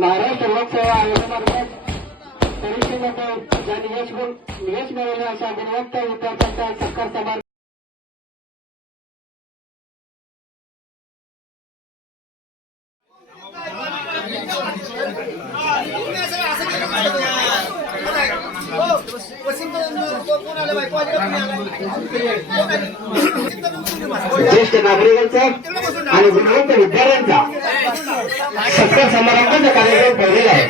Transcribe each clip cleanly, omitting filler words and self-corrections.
महाराष्ट्र लोकसेवा आयोगामार्फत परीक्षेमध्ये ज्यांनी यश मिळवले अशा गुणवत्ता विद्यार्थ्यांचा सत्कार समारंभ ज्येष्ठ नागरिकांचा आणि गुणवंत विद्यार्थ्यांचा सत्कार समारंभाचा कार्यक्रम ठेवलेला आहे.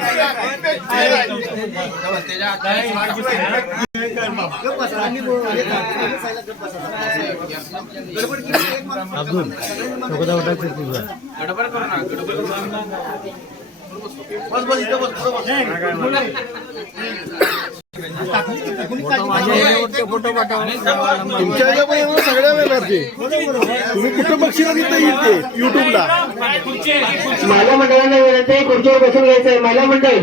तुमच्या सगळ्या वेळाचे तुम्ही कुठं बक्षीला तिथं येते युट्यूबला. महिला मंडळांना विनंती खुर्चीवर बसून घ्यायचंय. महिला मंडळ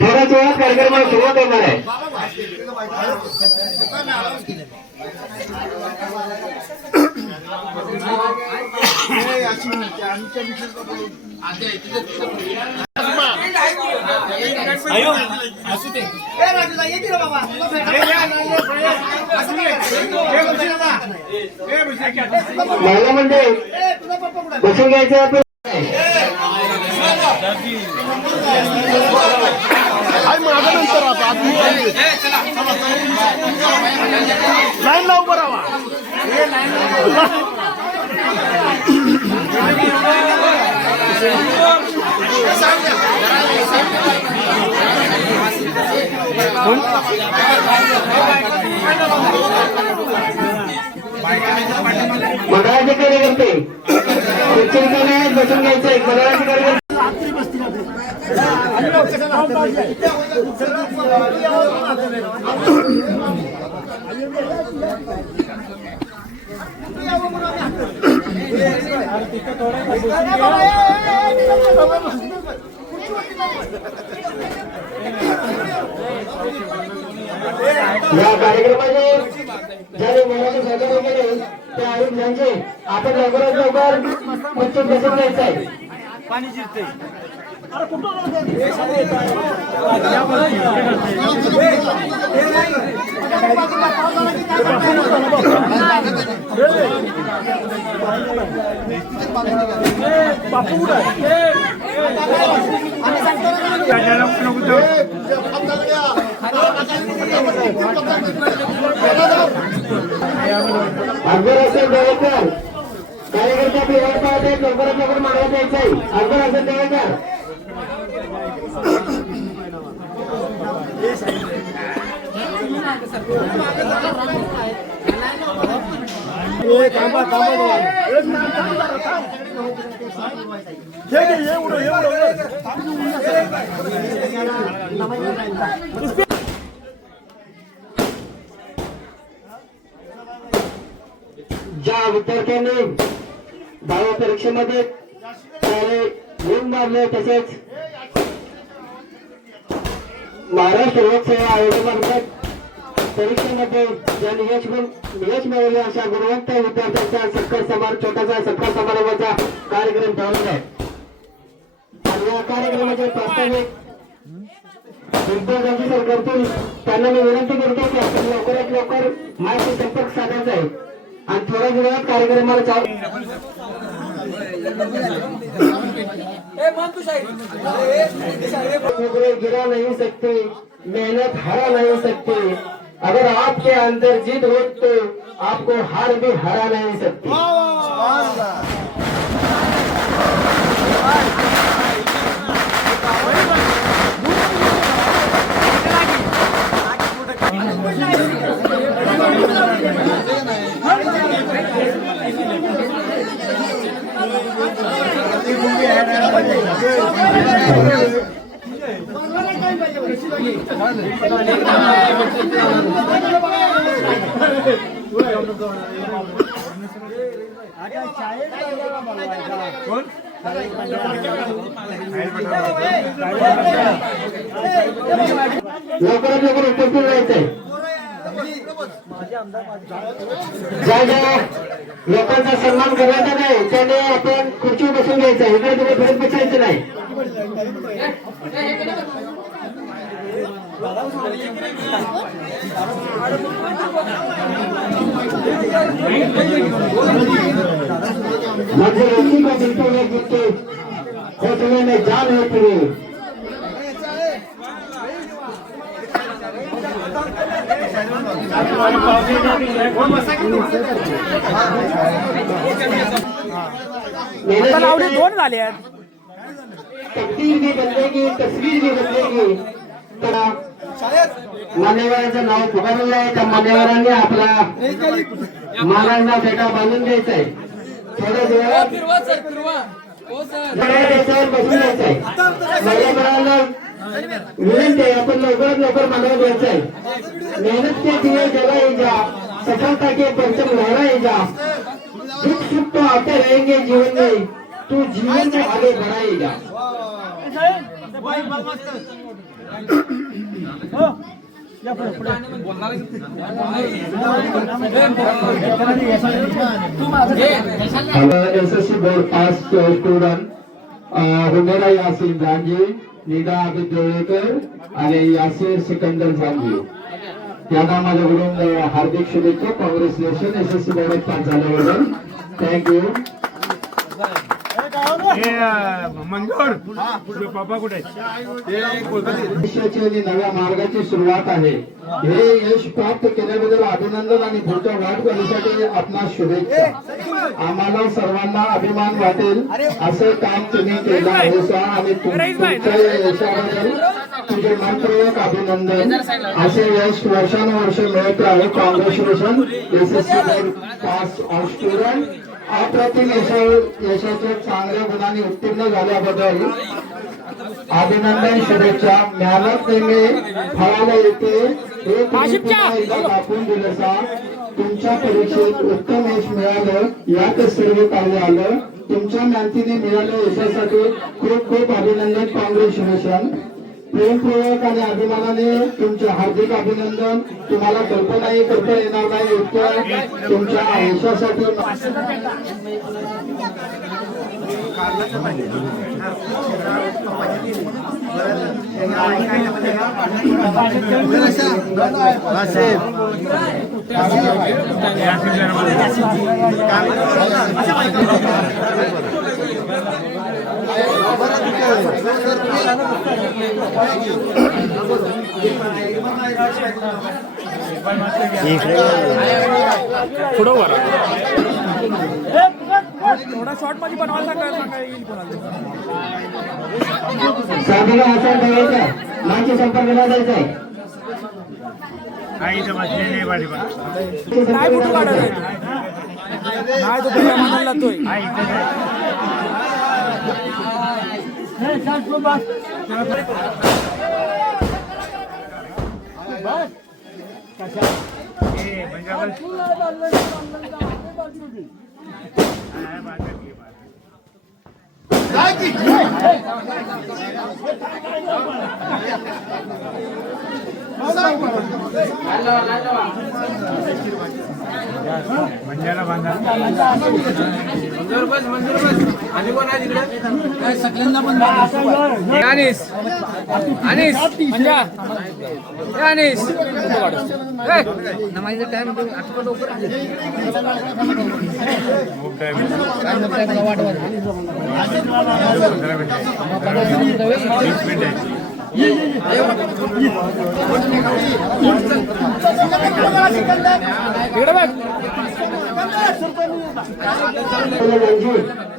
थोड्याच वेळात कार्यक्रमाला सुरुवात होणार आहे. महिला मंडळ बसून घ्यायचं आपण. माझ्या नंतर लाईन लावू बरावा. मंडळाचे कार्यकर्ते बसून घ्यायचंय. मंडळाचे कार्यकर्ते या कार्यक्रमाचे ज्याने मुलांचे सहकार्य केले त्या आयोजकांचे आपण लवकरात लवकर बसून घ्यायचं आहे. पाणी जिरते अकबर हसन देवकर कार्यकर्ते आपली वाट पाहत आहेत. लवकरात लवकर मांडण्यात यायचं आहे. अकबर हसन देवकर ज्या विद्यार्थ्यांनी 12वी परीक्षेमध्ये गुण मारले तसेच महाराष्ट्र लोकसेवा आयोगामार्फत परीक्षेमध्ये ज्यांनी यश मिळवले अशा गुणवंत विद्यार्थ्यांचा छोटासा सत्कार समारंभाचा कार्यक्रम ठेवलेला आहे. आणि या कार्यक्रमाचे प्रास्ताविक विद्यार्थ्यांची सरकारतून त्यांना मी विनंती करतो की आपण लवकरात लवकर माझ्याशी संपर्क साधायचा आहे आणि थोड्या वेळात कार्यक्रमाला चालू. गिरा नहीं सकते, मेहनत हरा नहीं सकते. अगर आपके अंदर जिद हो तो आपको हार भी हरा नहीं सकती. लवकरात लवकर उपस्थित राहायचंय. ज्या ज्या लोकांचा सन्मान करण्यात आलाय त्याने आपण खुर्ची बसून घ्यायचं आहे, इकडे तिकडे फिरत बसायचं नाही. मुझे इसी को दिलते हुए जीते खोटने में जान है पूरी. दोन झाले आहेत. तकदीर भी बदलेगी, तस्वीर भी बदलेगी. तर मान्यवरांचं नाव पुकारलेलं आहे. त्या मान्यवरांनी आपला मानांना फेटा बांधून द्यायचा आहे. थोड्या वेळात बसून द्यायचं आहे. मान्यवरांना विनंती आहे, आपण लवकरात लवकर मानव द्यायचं आहे. मेहनत के दिए जलाए जा, सफलता के परचम लहराए जा. दुख सुख तो आते रहेंगे जीवन में, तू जीवन में आगे बढ़ाए जा. SSC board pass student Humera Yasin Jangi, Nida Abid Deolekar आणि यासीर सिकंदर जांगी यांना माझ्याकडून हार्दिक शुभेच्छा. कॉंग्रॅच्युलेशन एसएससी बोर्ड पास झाल्याबद्दल. थँक्यू. भविष्याची आणि नव्या मार्गाची सुरुवात आहे. हे यश प्राप्त केल्याबद्दल अभिनंदन आणि पुढच्या वाटचालीसाठी आपणास शुभेच्छा. आम्हाला सर्वांना अभिमान वाटेल असं काम तुम्ही केलं आहे आणि तुमच्या यशाबद्दल तुझे मनपूर्वक अभिनंदन. असे यश वर्षानुवर्ष मिळत आहे. Congratulation SSC board pass of student. अप्रतिम यशाच्या चांगल्या गुणांनी उत्तीर्ण झाल्याबद्दल अभिनंदन, शुभेच्छा. मेहनत नेहमी फळाला येते हे तुम्ही पुन्हा एकदा दाखवून दिलं सा. तुमच्या परीक्षेत उत्तम यश मिळालं, यात सर्व कार्य आलं. तुमच्या मेहनतीने मिळालं यशासाठी खूप खूप अभिनंदन. कॉंग्रॅच्युलेशन. प्रेमपूर्वक आणि अभिमानाने तुमचे हार्दिक अभिनंदन. तुम्हाला कल्पनाही करता येणार नाही इतक्या तुमच्या आयुष्यासाठी. पुढं वर थोडा शॉर्ट मध्ये बनवायला सांगा येईल कोणाला. साधीला असं ठेवायचं, मागच्या संपर्काला जायचंय. नाही कुठं काढायला नाही तो पहिला म्हणायला लागतोय. मंजाला बांधा मंजूर बस आणि कोण आहे तिकडे सगळ्यांना पण अनिस अनिस मंजा अनिस नमाईचा टाइम आठवडा लवकर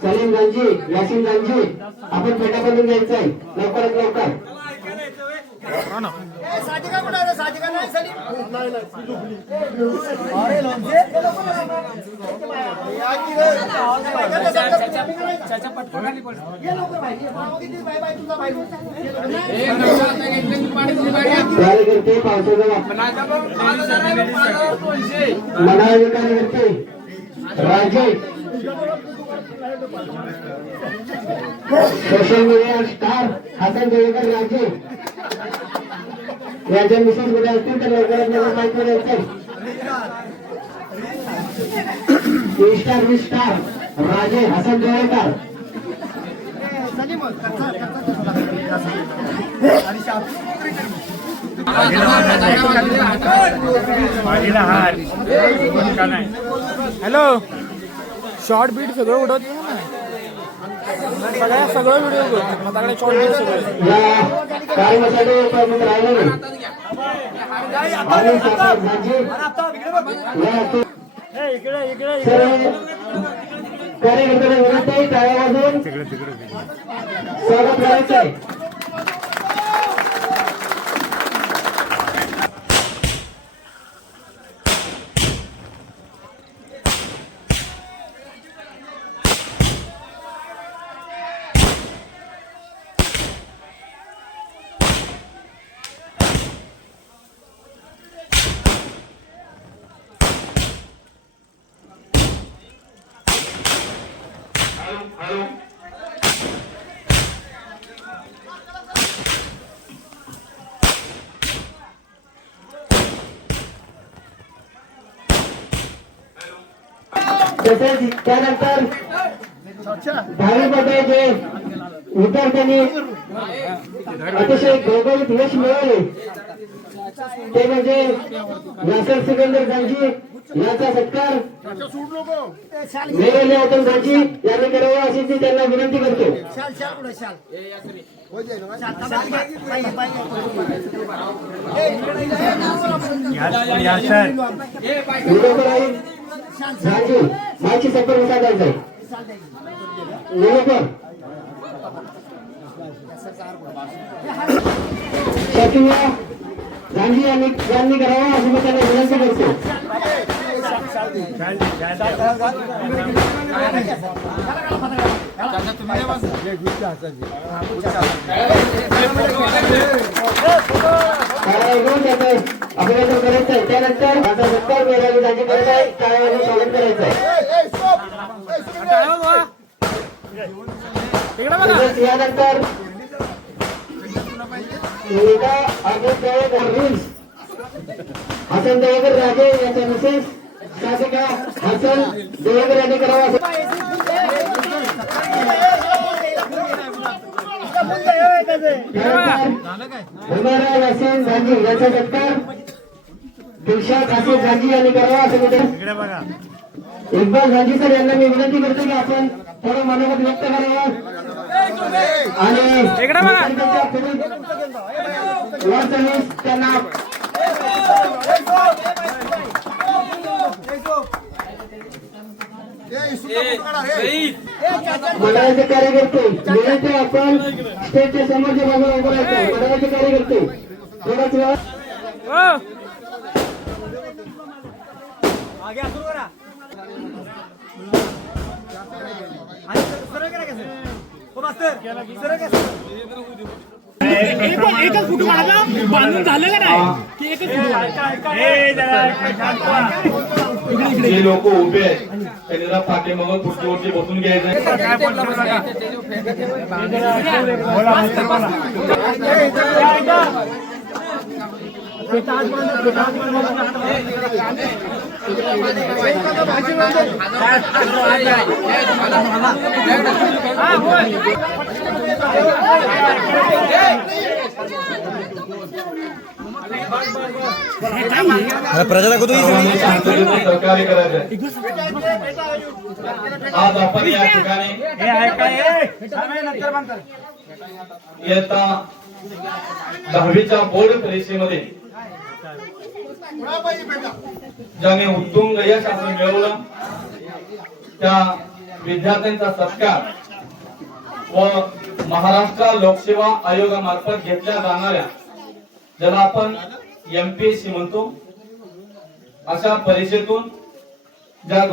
सलीम गांजी, यासीन गांजी, आपण पेटा बनवून घ्यायचंय लवकरात लवकर. कार्यकर्ते पावसाचा मनाचे कार्यकर्ते Raje social media star Hasan Devekar Raje याच्या मिशन मध्ये असतील तर लवकरात लवकर माहिती द्यायचं. Star Raje Hasan Devekar hello short beat सगळं उडवत सगळं व्हिडिओ माझ्याकडे शॉर्ट बीट सगळं या कार्यक्रमासाठी उपस्थित राहिलेले आणि साहेब भाजी या सर्व कार्यकर्त्यांना विनंती आहे टाळ्या वाजवून स्वागत करायचं आहे. तसेच त्यानंतर 10वी मध्ये जे विद्यार्थ्यांनी अतिशय घवघवीत यश मिळवले ते म्हणजे यासर सिकंदर गांधी यांचा सत्कार मेघालय औतम गांधी यांनी करावा अशी मी त्यांना विनंती करतो. गांधी माझी संपर्क साधायचा आहे. शक्य गांधी यांनी करावा अशी मी त्यांना विनंती करतो. अभिनंदन करायचं आहे. त्यानंतर माझा सत्कार मेघालय गांधी करत आहे. टाळ्याने स्वागत करायचं आहे. यानंतर हसन देवेकर राजे यांच्या मिसेस शासिका हसन देवेकर यांनी करावा. हसन गांधी यांचा सत्कार दिलशाद हसन गांधी यांनी करावा असं इक्बाल गांधी सर यांना मी विनंती करतो की आपण थोडं मनोगत व्यक्त करावं आणि त्यांना मंडळाचे कार्यकर्ते विनंती आपण स्टेजच्या समोरच्या बाजूला उभं राहायचं. मंडळाचे कार्यकर्ते थोडाच वेळ एकच फोटो काढायचा बांधून झालं का नाही की एकच जे लोक उभे आहेत त्यांनी जरा पाठीमागून खुर्चीवरती बसून घ्यायचं. सहकार्य करायचं. आज आपण या ठिकाणी इयत्ता 10वीच्या बोर्ड परीक्षेमध्ये ज्याने उत्तुंग यश आपण मिळवलं त्या विद्यार्थ्यांचा सत्कार व महाराष्ट्र लोकसेवा आयोगामार्फत घेतल्या जाणाऱ्या ज्याला आपण MPSC म्हणतो अशा परीक्षेतून ज्या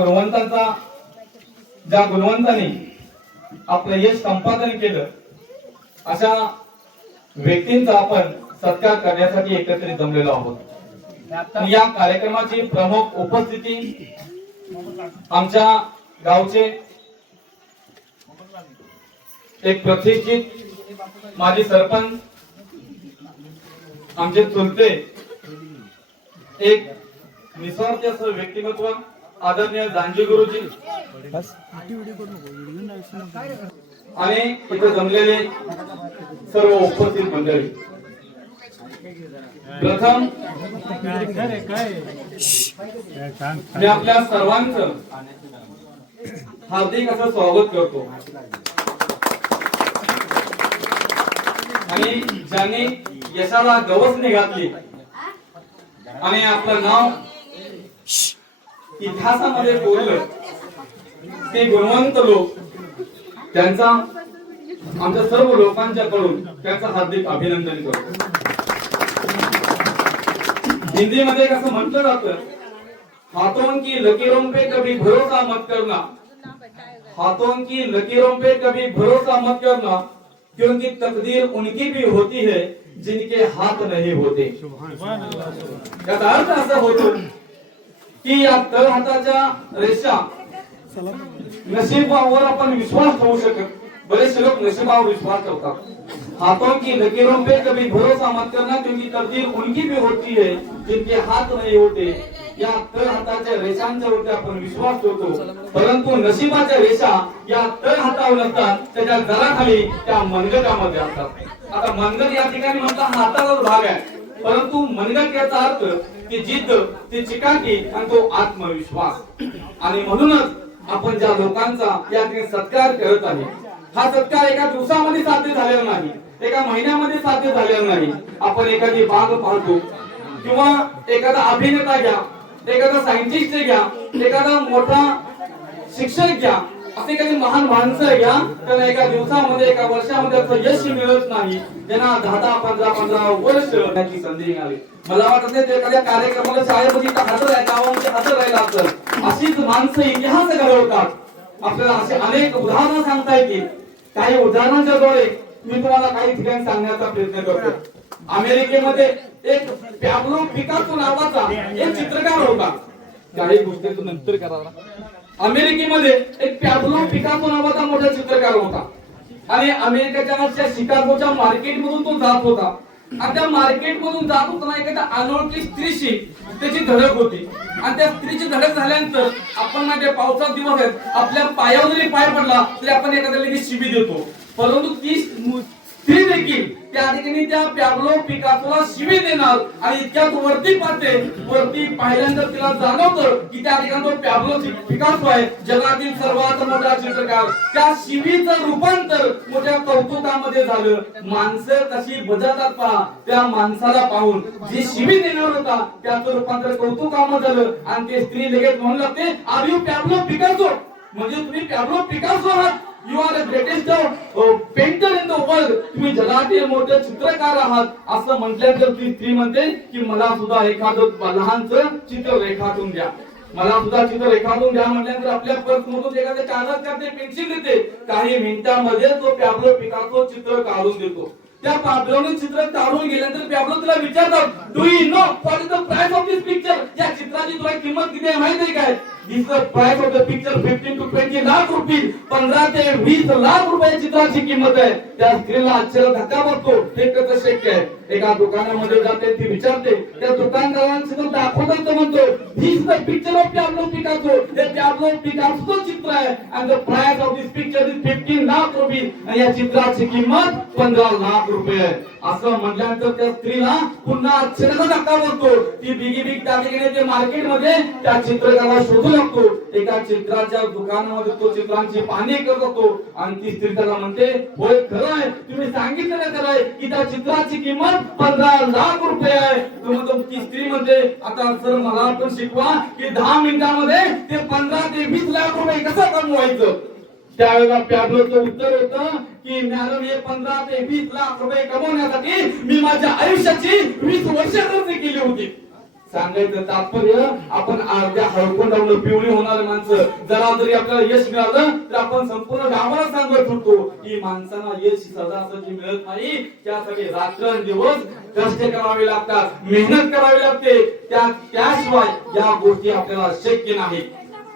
गुणवंतांनी आपलं यश संपादन केलं अशा व्यक्तींचा आपण सत्कार करण्यासाठी एकत्रित जमलेलो आहोत. या कार्यक्रमाची प्रमुख उपस्थिती आमच्या गावचे एक प्रतिष्ठित माजी सरपंच आमचे चुलते एक निस्वार्थी असं व्यक्तिमत्व आदरणीय गांधी गुरुजी आणि इथे जमलेले सर्व उपस्थित मंडळी, प्रथम मी आपल्या सर्वांचं हार्दिक असं स्वागत करतो आणि ज्यांनी यशाला गवसणी घातली आणि आपलं नाव इतिहासामध्ये बोललं ते गुणवंत लोक, त्यांचा आमच्या सर्व लोकांच्याकडून त्यांचं हार्दिक अभिनंदन करतो. हिंदीमध्ये कसं म्हटलं जातं, हाथों की लकीरों पे कभी भरोसा मत करना, हाथों की लकीरों पे कभी भरोसा मत करना, क्योंकि तकदीर उनकी भी होती है जिनके हाथ नहीं होते. याचा अर्थ असा होतो की या तळ हाताच्या रेषा नशिबावर आपण विश्वास ठेवू शकत. बरेचसे लोक नशिबावर विश्वास ठेवतात. हाथों की लकीरों पे कभी भरोसा मत करना, क्योंकि तकदीर उनकी भी होती है जिनके हाथ नहीं होते. या तळ हाताच्या रेषांच्या वरती आपण विश्वास ठेवतो, परंतु नशिबाच्या रेषा या तळ हातावर नसतात, त्याच्या जराखाली त्या मनगटामध्ये असतात. आता मनगट या ठिकाणी म्हणता हाताचाच भाग आहे, परंतु मनगट याचा अर्थ ती जिद्द, ती चिकाटी आणि तो आत्मविश्वास. आणि म्हणूनच आपण ज्या लोकांचा या ठिकाणी सत्कार करत आहे, हा सत्कार एका दिवसामध्ये साध्य झालेला नाही, एका महिन्यामध्ये साध्य झालेला नाही. आपण एखादी बाग पाहतो किंवा एखादा अभिनेता घ्या, एखादा सायंटिस्ट घ्या, एखादा मोठा शिक्षक घ्या, असे काही महान माणसं घ्या, त्यांना एका दिवसामध्ये एका वर्षामध्ये असं यश मिळत नाही. त्यांना 10 15 वर्ष त्याची संधी मिळाली. मला वाटत नाही एखाद्या कार्यक्रमाला शाळेमध्ये हजर आहे, गावामध्ये हजर राहिला असेल. अशीच माणसं इतिहास घडवतात. आपल्याला असे अनेक उदाहरणं सांगता येतील. काही उदाहरणांच्या द्वारे मी तुम्हाला काही ठिकाणी सांगण्याचा प्रयत्न करतो. अमेरिकेमध्ये एक पॅब्लो पिकासो नावाचा एक चित्रकार होता. काही गोष्टी नंतर करा. अमेरिकेमध्ये एक पॅब्लो पिकासो नावाचा मोठा चित्रकार होता आणि अमेरिकेच्या शिकागोच्या मार्केटमधून तो जात होता. आणि त्या मार्केटमधून जात होताना एखाद्या अनोळखी स्त्रीशी त्याची धडक होती. आणि त्या स्त्रीची धडक झाल्यानंतर आपण म्हणजे पावसाचा दिवस आहे, आपल्या पायावर जरी पाय पडला तरी आपण एखाद्याला लगेच शिवी देतो, परंतु ती स्त्री देखील त्या ठिकाणी त्या पॅब्लो पिकासोला शिवी देणार. आणि इतक्यात वरती पाहते, वरती पाहिल्यानंतर तिला जाणवतं की त्या ठिकाणी तो पॅब्लो पिकासो आहे, जगातील सर्वात मोठा चित्रकार. त्या शिवीचं रूपांतर मोठ्या कौतुकामध्ये झालं. माणसं कशी बदलतात पहा. त्या माणसाला पाहून जी शिवी देणार होता त्याचं रूपांतर कौतुकामध्ये झालं. आणि ते स्त्री लगेच म्हणू लागते, आर यू पॅब्लो पिकासो, म्हणजे तुम्ही पॅब्लो पिकासो आहात. You are the greatest painter in the world, तुम्ही जगातील मोठे चित्रकार आहात. असं म्हटल्यानंतर ती स्त्री म्हणते की मला सुद्धा एखादं लहानचं चित्र रेखाटून द्या, मला सुद्धा चित्र रेखाटून द्या. म्हटल्यानंतर आपल्या पर्समधून एखादं कागद काढते, पेन्सिल देते. काही मिनिटांमध्ये तो पॅब्लो पिकासो चित्र काढून देतो. त्या पॅब्लोने चित्र काढून गेल्यानंतर पॅब्लो तिला विचारतात, do you know what is the price of this picture, या चित्राची तुला किंमत किती आहे माहिती आहे काय? This the price of the picture 15 to 20 lakh रुपये, 15 ते 20 लाख रुपये चित्राची किंमत आहे. त्या स्त्रीला आश्चर्य धक्का बसतो, हे कसं शक्य आहे? एका दुकानामध्ये जाते, ती विचारते, त्या दुकानदारांना चित्र दाखवतात, तो म्हणतो दिस द पिक्चर ऑफ पॅब्लो पिकासो, हे पॅब्लो पिकासोचं चित्र आहे. आणि the price of this picture is 15 lakh रुपये, आणि या चित्राची किंमत 15 लाख रुपये आहे. असं म्हटल्यानंतर त्या स्त्रीला पुन्हा आश्चर्याचा धक्का बसतो. ती बिगी त्या ठिकाणी ते मार्केटमध्ये त्या चित्रकाराला शोधू लागतो. एका चित्राच्या दुकानामध्ये तो चित्रांची पाहणी करत असतो. आणि ती स्त्री त्याला म्हणते, होय खरं आहे, तुम्ही सांगितलं खरं आहे की त्या चित्राची किंमत 15 लाख रुपये आहे. ती स्त्री म्हणते, आता सर मला पण शिकवा की 10 मिनिटांमध्ये ते 15 ते 20 लाख रुपये कसं कमवायचं. त्यावेळेला पॅब्लोचं उत्तर होतं की मॅडम, हे 15 ते 20 लाख रुपये कमवण्यासाठी मी माझ्या आयुष्याची 20 वर्ष खर्च केली होती. सांगायचं तात्पर्य, आपण अर्ध्या हळकुंडावर पिवळी होणारे माणसं, जरा जरी आपल्याला यश मिळालं तर आपण संपूर्ण गावाला सांगत होतो की माणसाला यश सहजासहजी मिळत नाही. त्यासाठी रात्रंदिवस कष्ट करावे लागतात, मेहनत करावी लागते. त्याशिवाय या गोष्टी आपल्याला शक्य नाही.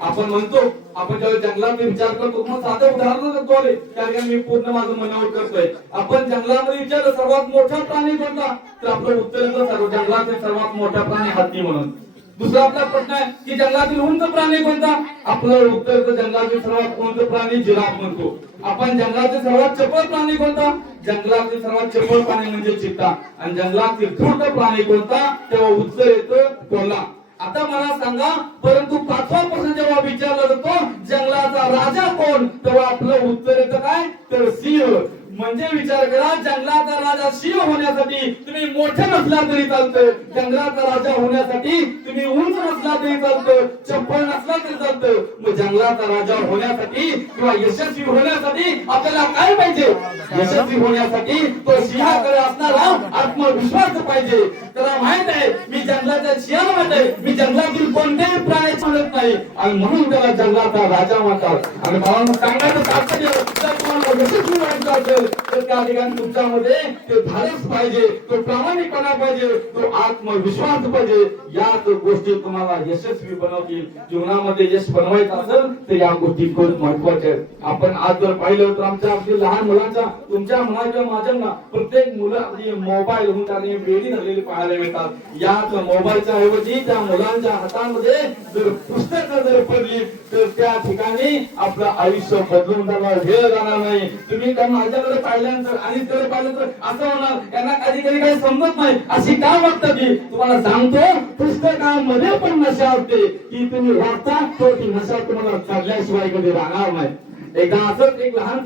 आपण म्हणतो, आपण जेव्हा जंगलामध्ये विचार करतो, मग साधं उदाहरण द्वारे त्या ठिकाणी मी पूर्ण माझं मनावर करतोय. आपण जंगलामध्ये विचारलं सर्वात मोठा प्राणी कोणता, तर आपलं उत्तर येतं जंगलातील सर्वात मोठा प्राणी हत्ती म्हणून. दुसरा आपला प्रश्न आहे की जंगलातील उंच प्राणी कोणता? आपलं उत्तर तर जंगलातील सर्वात उंच प्राणी जिराफ म्हणतो. आपण जंगलातील सर्वात चपळ प्राणी कोणता? जंगलातील सर्वात चपळ प्राणी म्हणजे चित्ता. आणि जंगलातील धूर्त प्राणी कोणता? तेव्हा उत्तर येतं कोल्हा. आता मला सांगा, परंतु 5वा प्रश्न जेव्हा विचारला जातो जंगलाचा राजा कोण, तेव्हा आपलं उत्तर येतं काय? तर सिंह. म्हणजे विचार करा, जंगलाचा राजा सिंह होण्यासाठी तुम्ही मोठे नसला तरी चालतं, जंगलाचा राजा होण्यासाठी तुम्ही उंच नसला तरी चालतं, चप्पल नसला तरी चालतं. मग जंगलाचा राजा होण्यासाठी किंवा यशस्वी होण्यासाठी आपल्याला काय पाहिजे? यशस्वी होण्यासाठी तो सिंहाकडे असणारा आत्मविश्वास पाहिजे. त्याला माहित आहे मी जंगलाच्या सिंहाला माहित आहे मी जंगलातील कोणत्याही प्राण्याची मदत नाही, आणि म्हणून त्याला जंगलाचा राजा म्हणतात. आणि मला सांगायचं तात्पर्य, जर तुम्हाला यशस्वी व्हायचं असेल तर त्या ठिकाणी तुमच्यामध्ये ते धाडस पाहिजे, तो प्रामाणिकपणा पाहिजे, तो आत्मविश्वास पाहिजे. याच गोष्टी तुम्हाला यशस्वी बनवतील. जीवनामध्ये यश बनवायचं असेल तर या गोष्टी खूप महत्वाच्या आहेत. आपण आज जर पाहिलं तर आमच्या अगदी लहान मुलांच्या, तुमच्या म्हणा किंवा माझ्या म्हणा, प्रत्येक मुलं अगदी मोबाईल होऊन त्यांनी वेळी धरलेली पाहायला मिळतात. याच मोबाईलच्या ऐवजी त्या मुलांच्या हातामध्ये जर पुस्तकं जर पडली तर त्या ठिकाणी आपलं आयुष्य बदलून जाणार, वेळ जाणार नाही. तुम्ही माझ्याकडे पाहिल्यानंतर आणि जर पाहिलं तर असं होणार, यांना कधी कधी काही समजत नाही, अशी का वाटतं की तुम्हाला सांगतो पुस्तकामध्ये पण नशा असते की तुम्ही वाचता तो ती नशा तुम्हाला चढल्याशिवाय कधी राहणार नाही. एकदा असंच एक लहान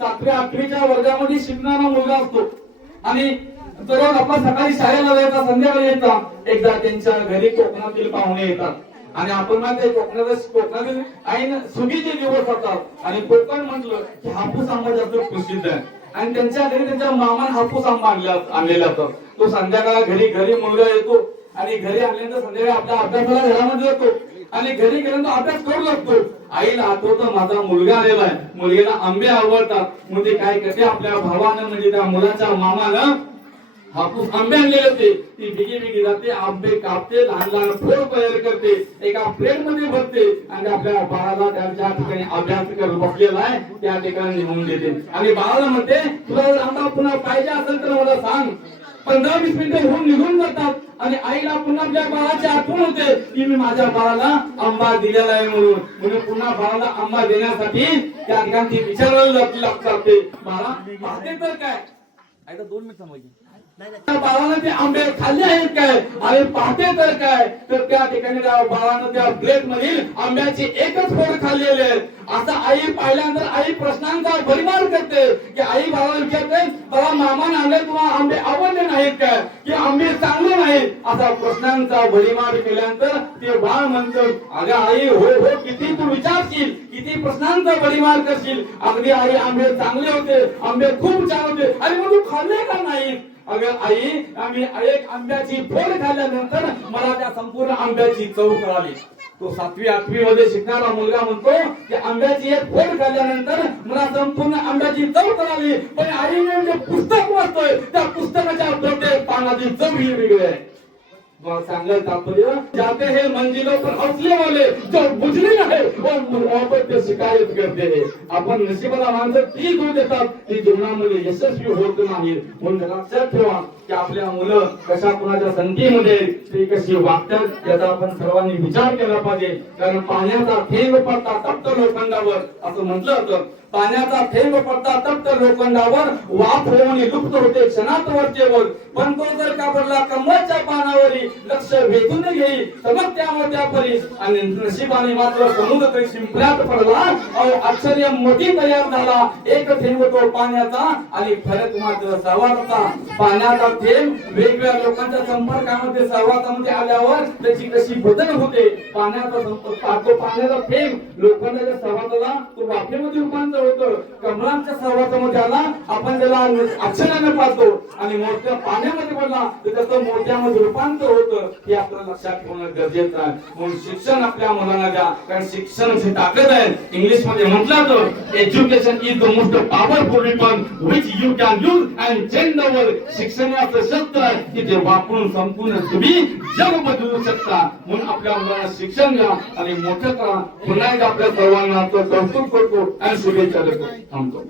7वी-8वीच्या वर्गामध्ये शिकणारा मुलगा असतो आणि तो रोज आपला सकाळी शाळेला जायचा, संध्याकाळी यायचा. एकदा त्यांच्या घरी कोकणातील पाहुणे येतात आणि आपण माहिती कोकणातील ऐन सुगीचे दिवस होतात आणि कोकण म्हटलं की हापूस आंबा जास्त प्रसिद्ध आहे. आणि त्यांच्या घरी त्यांच्या मामाने हापूस आंबा आणलेला असतो. तो संध्याकाळ घरी मुलगा येतो आणि घरी आणल्यानंतर संध्याकाळी आपल्या अभ्यासाला घरामध्ये जातो आणि घरी गेल्यानंतर अभ्यास करू लागतो. आईला आठवतं माझा मुलगा आलेला आहे, मुलगीला आंबे आवडतात. म्हणजे काय करते, आपल्या भावानं म्हणजे त्या मुलाच्या मामानं हापूस आंबे आणलेले होते. ती बिगी जाते, आंबे कापते, लहान लहान फोड तयार करते, एका प्लेट मध्ये भरते आणि आपल्या बाळाला त्या ठिकाणी अभ्यास करत बसलेला आहे त्या ठिकाणी निघून देते. आणि बाळाला म्हणते तुला जर आंबा पुन्हा पाहिजे असेल तर मला सांग. 15-20 मिनिटं होऊन निघून जातात आणि आईला पुन्हा आपल्या बाळाची आठवण होते की मी माझ्या बाळाला आंबा दिलेला आहे म्हणून पुन्हा बाळाला आंबा देण्यासाठी त्या ठिकाणी ती विचारायला लागते, बाळा पाहते तर काय? आईला 2 मिनिट थांबायची. बाळानं ते आंबे खाल्ले आहेत काय आणि पाहते तर काय? तर त्या ठिकाणी बाळानं त्या प्लेट मधील आंब्याची एकच फोड खाल्लेली आहे. असं आई पाहिल्यानंतर आई प्रश्नांचा भडीमार करते की आई बाळाला विचारते, बाळा मामाने आणले तुला आंबे आवडले नाहीत काय की आंबे चांगले नाहीत? असा प्रश्नांचा भडीमार केल्यानंतर ते बाळ म्हणतं, अगं आई हो हो किती तू विचारशील, किती प्रश्नांचा भडीमार करशील, अगदी आई आंबे चांगले होते, आंबे खूप छान होते आणि मग तू खाल्ले का नाही? अगं आई आम्ही एक आंब्याची फोड खाल्ल्यानंतर मला त्या संपूर्ण आंब्याची चव कळाली. तो 7वी-8वी मध्ये शिकणारा मुलगा म्हणतो की आंब्याची एक फोड खाल्ल्यानंतर मला संपूर्ण आंब्याची चव कळाली, पण आईने जे पुस्तक वाचतोय त्या पुस्तकाच्या प्रत्येक पानाची चव ही वेगळी आहे. सांगायचं तात्पर्य, जाते हैं मंजिलों पर हौसले वाले जो बुझले आहे वो मोहब्बत से शिकायत करते हैं. आपण नशिबाला माणसं ती दूर देतात ती जीवनामध्ये यशस्वी होत नाही. म्हणून लक्षात ठेवा की आपल्या मुलं कशा कुणाच्या संगतीमध्ये ते कशी वागतात याचा आपण सर्वांनी विचार केला पाहिजे. कारण पाण्याचा थेंब पडता तप्त लोखंडावर असं म्हटलं होतं. पाण्याचा थेंब पडता तप्त लोखंडावर वाफ होऊन लुप्त होते क्षणात वरचेवर, पण तो जर का पडला कमळाच्या पानावरी लक्ष वेधून घेई समज त्यामध्ये परी. आणि नशिबाने मात्र समुद्र तरी शिंपल्यात पडला, आश्चर्य मोठी तयार झाला. एक थेंब तो पाण्याचा आणि फरक मात्र सहवासाचा. पाण्याचा थेंब वेगवेगळ्या लोकांच्या संपर्कामध्ये सहवासामध्ये आल्यावर त्याची कशी बदल होते. पाण्याचा संपर्क, तो पाण्याचा थेंब लोखंडाच्या सहवासाला तो वाफेमध्ये रूपांतर होतं. कमळांच्या सहवासामध्ये आला, आपण त्याला अक्षराने पाहतो आणि मोठ्या पाण्यामध्ये पडला तर त्याचं मोठ्यामध्ये रूपांतर होतं. हे आपल्याला लक्षात ठेवणं गरजेचं आहे. म्हणून शिक्षण आपल्या मुलांना द्या, कारण शिक्षणाची ताकद आहे. इंग्लिश मध्ये म्हटलं तर education is the most powerful weapon which you can use and change the world. शिक्षण हे असं शस्त्र आहे की ते वापरून संपूर्ण तुम्ही जग बदलू शकता. म्हणून आपल्या मुलांना शिक्षण द्या आणि मोठं करा. पुन्हा एकदा आपल्या सर्वांना कौतुक करतो आणि शुभेच्छा देतो. थांबतो.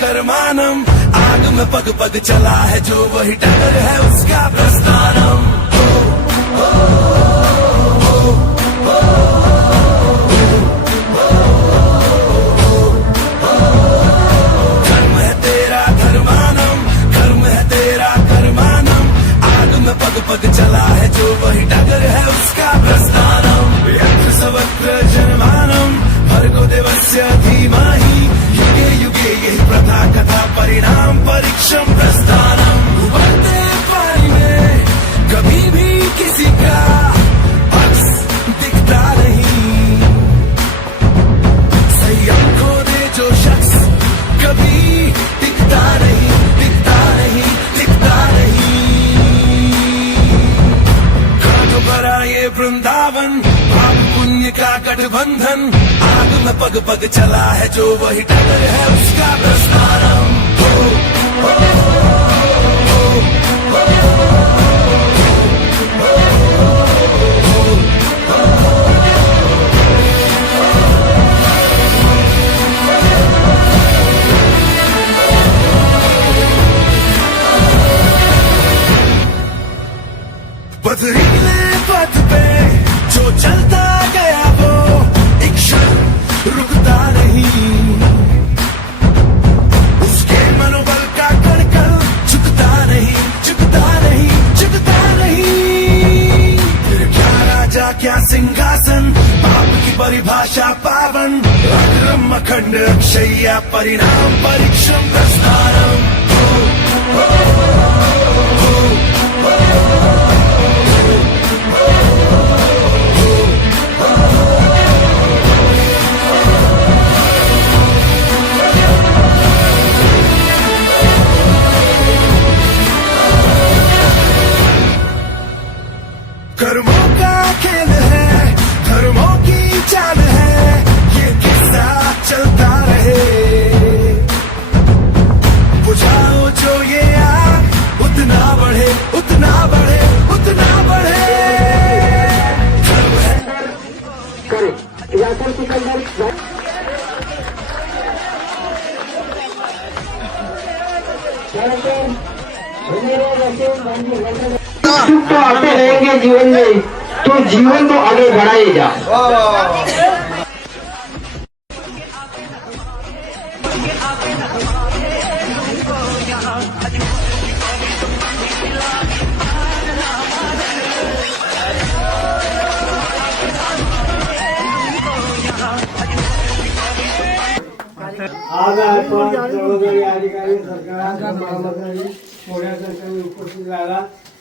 कर्मानम, आग में पग पग चला है जो वही डगर है उसका प्रस्थानम। कर्म है तेरा धर्मानम, कर्म है तेरा कर्मानम, आग में पग पग चला है जो वही डगर है उसका प्रस्थानम। यत्र सवत्र जन्मानम भर्गो देवस्य धीमहि, युगे युगे यही प्रथा कथा परिणाम परीक्षम प्रस्थानम। उबलते पानी में कभी भी किसी का अक्स दिखता नहीं, संयम खो दे जो शख्स कभी दिखता नहीं, दिखता नहीं, दिखता नहीं। कांटों भरा ये वृंदावन, पाप पुण्य का गठबंधन, आग में पग पग चला है जो वही डगर है उसका प्रस्थानम। पथरीले पथ पे जो चलता गया वो एक क्षण रुकता नहीं, उसके मनोबल का कणकण झुकता नहीं, झुकता नहीं, झुकता नहीं। फिर क्या राजा क्या सिंहासन, पाप की परिभाषा पावन, अग्रम अखंड अक्षय्या परिणाम परीक्षम प्रस्थानम। कर्मों का खेल है, धर्मों की चाल है, ये किस्सा चलता रहे। बुझाओ जो ये आग उतना बढ़े, उतना बढ़े, उतना बढ़े। सुख तो आते रहेंगे जीवन में, तो जीवन को आगे बढ़ाए जा। आज आपण सर्वजण या ठिकाणी सरकार मोठ्या संख्येने उपस्थित झाला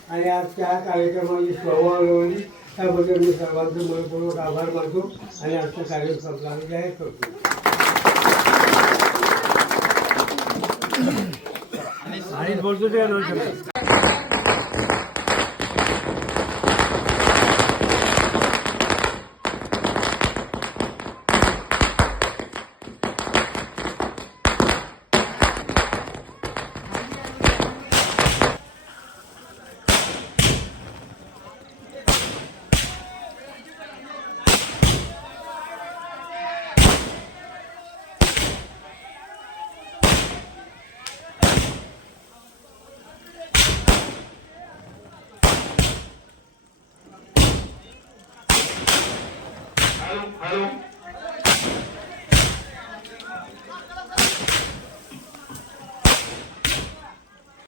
आणि आज त्या कार्यक्रमाची शोभा मिळवली, त्याबद्दल मी सर्वांचे मनपूर्वक आभार मानतो आणि आजचा कार्यक्रम जाहीर करतो. आणि बोलतो ते हेलो